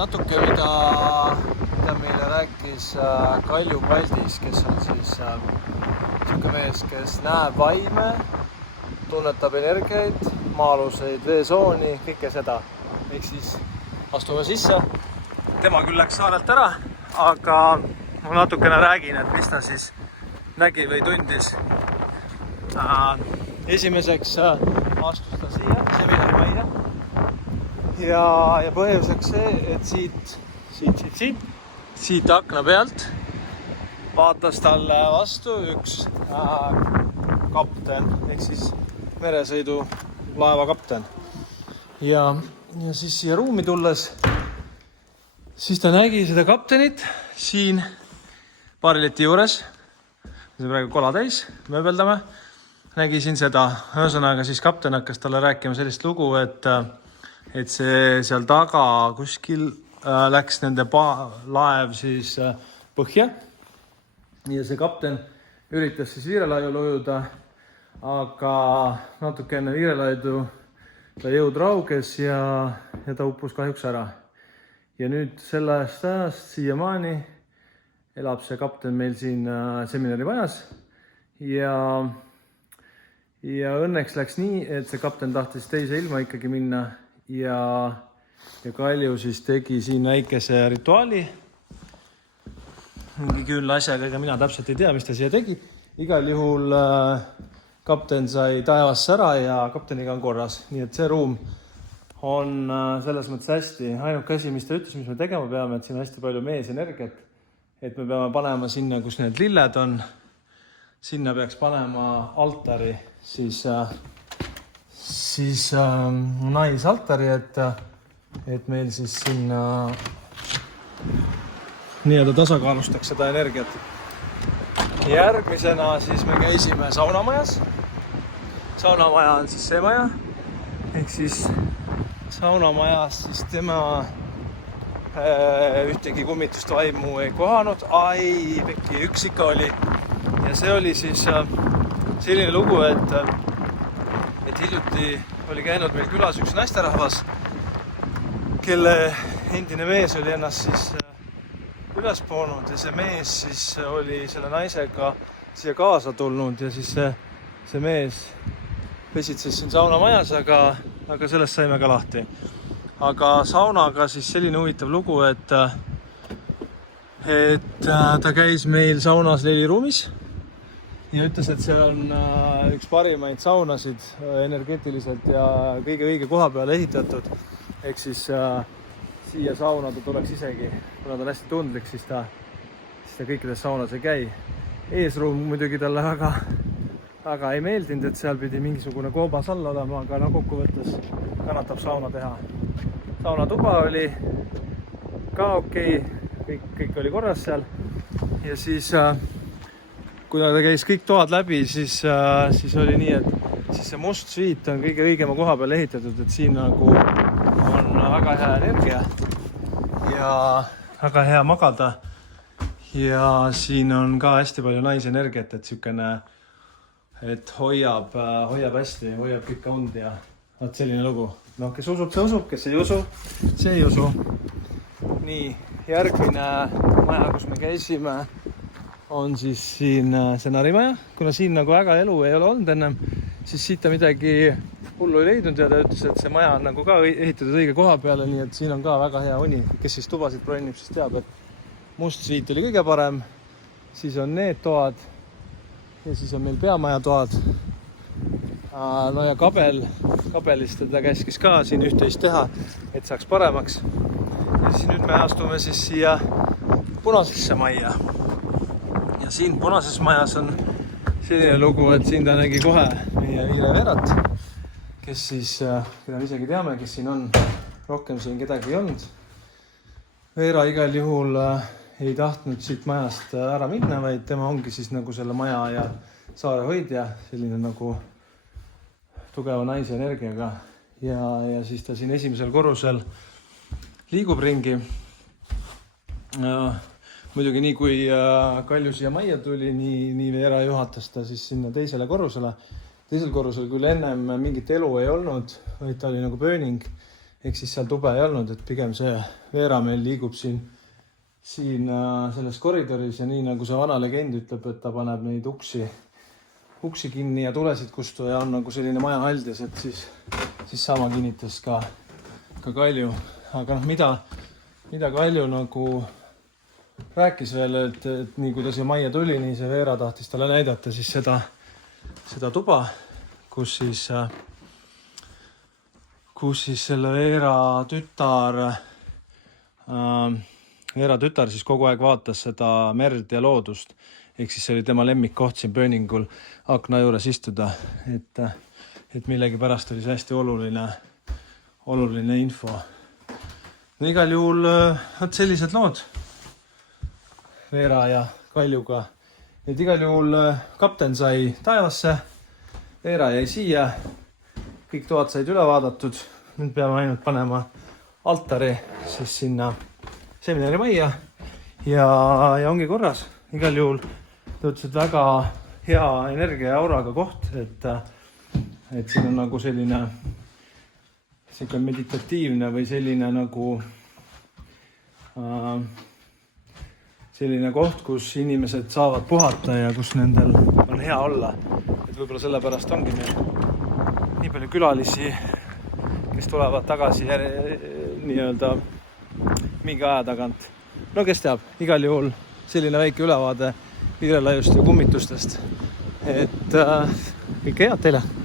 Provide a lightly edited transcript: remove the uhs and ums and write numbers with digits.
natuke, mida meile rääkis Kalju Paldis, kes on siis niisugune mees, kes näeb vaime, tunnetab energiaid, maa-aluseid veesooni, kõike seda. Ehk siis astume sisse. Tema küll läks saarelt ära, aga ma natukene räägin, et mis ta siis nägi või tundis. Esimeseks astus ta siia, seminarimajja. Ja põhjuseks see, et siit akna pealt vaatas talle vastu üks kapten, ehk siis meresõidu laeva kapten. Ja siis siia ruumi tulles, siis ta nägi seda kaptenit siin barileti juures. See on praegu kola täis, mööbeldame. Nägi siin seda. Ühesõnaga siis kapten hakkas talle rääkima sellist lugu, et see seal taga kuskil läks nende laev siis põhja. Ja see kapten üritas siis viirelaiule ujuda, aga natuke enne viirelaidu ta jõud rauges ja ta uppus kahjuks ära. Ja nüüd sellest ajast siiamaani elab see kapten meil siin seminarimajas. Ja õnneks läks nii, et see kapten tahtis teise ilma ikkagi minna ja Kalju siis tegi siin väikese rituaali. Mingi küünla asjaga, ega mina täpselt ei tea, mis ta siia tegi. Igal juhul kapten sai taevasse ära ja kapteniga on korras. Nii et see ruum on selles mõttes hästi. Ainuke asi, mis ta ütles, mis me tegema peame, et siin on hästi palju meesenergiat. Et me peame panema sinna, kus need lilled on. Sinna peaks panema altari, siis naisaltari, et meil siis sinna nii-öelda tasakaalustaks seda energiat. Järgmisena siis me käisime saunamajas. Saunamaja on siis see maja. Ehk siis saunamajas siis tema ühtegi kummitust vaimu ei kohanud. Ai, pekki, üks ikka oli. Ja see oli siis selline lugu, et hiljuti oli käinud meil külas üks naisterahvas, kelle endine mees oli ennast siis üles poonud ja see mees siis oli selle naisega siia kaasa tulnud ja siis see mees pesitses siin saunamajas, aga sellest saime ka lahti. Aga saunaga siis selline huvitav lugu, et ta käis meil saunas Leliruumis ja ütles, et see on üks parimaid saunasid energeetiliselt ja kõige õige koha peale ehitatud. Ehk siis siia sauna ta tuleks isegi, kuna ta on hästi tundlik, siis ta kõikides saunas ei käi. Eesruum muidugi talle väga ei meeldinud, et seal pidi mingisugune koobas all olema, aga kokkuvõttes kannatab sauna teha. Saunatuba oli ka okei, kõik oli korras seal. Ja siis, kui ta käis kõik toad läbi, siis oli nii, et siis see must sviit on kõige õigema koha peal ehitatud, et siin nagu on väga hea energia ja väga hea magada. Ja siin on ka hästi palju naisenergiat, et sükene, et hoiab hästi, hoiab kõike und ja selline lugu. No, kes usub, see usub, kes ei usu, see ei usu. Nii, järgmine maja, kus me käisime, on siis siin seminarimaja. Kuna siin nagu väga elu ei ole olnud ennem, siis siit ta midagi hullu ei leidnud ja ta ütles, et see maja on nagu ka ehitatud õige koha peale, nii et siin on ka väga hea uni. Kes siis tubasid bronnib, siis teab, et must sviit oli kõige parem, siis on need toad ja siis on meil peamaja toad. No ja kabelist ta käskis ka siin üht-teist teha, et saaks paremaks. Ja siis nüüd me astume siis siia punasesse majja. Ja siin punases majas on selline lugu, et siin ta nägi kohe meie Viire Veerat, kes siis, keda me isegi teame, kes siin on. Rohkem siin kedagi ei olnud. Veera igal juhul ei tahtnud siit majast ära minna, vaid tema ongi siis nagu selle maja ja saare hoidja, selline nagu tugeva naise energiaga. Ja siis ta siin esimesel korrusel liigub ringi. Muidugi nii kui Kalju siia majja tuli, nii Veera juhatas ta siis sinna teisele korrusele. Teisel korrusel küll ennem mingit elu ei olnud, vaid ta oli nagu pööning. ehk siis seal tube ei olnud, et pigem see Veera meil liigub siin selles koridoris ja nii nagu see vana legend ütleb, et ta paneb neid uksi kinni ja tulesid kustu ja on nagu selline maja haldjas, et siis sama kinnitas ka Kalju. Aga mida Kalju nagu rääkis veel, et nii kui ta siia majja tuli, nii see Veera tahtis talle näidata siis seda tuba, kus siis selle Veera tütar siis kogu aeg vaatas seda merd ja loodust. Ehk siis see oli tema lemmikkoht siin pööningul akna juures istuda, et millegipärast oli see hästi oluline info. No igal juhul sellised lood Veera ja Kaljuga. Et igal juhul kapten sai taevasse, Veera jäi siia, kõik toad said üle vaadatud. Nüüd peame ainult panema altari siis sinna seminarimajja ja ongi korras. Igal juhul tõotasid väga hea energia ja auraga koht, et siin on nagu selline meditatiivne või selline nagu selline koht, kus inimesed saavad puhata ja kus nendel on hea olla. Et võib-olla sellepärast ongi meil nii palju külalisi, kes tulevad tagasi nii-öelda mingi aja tagant. No kes teab, igal juhul selline väike ülevaade Piirelaiust ja kummitustest. Et kõike head teile!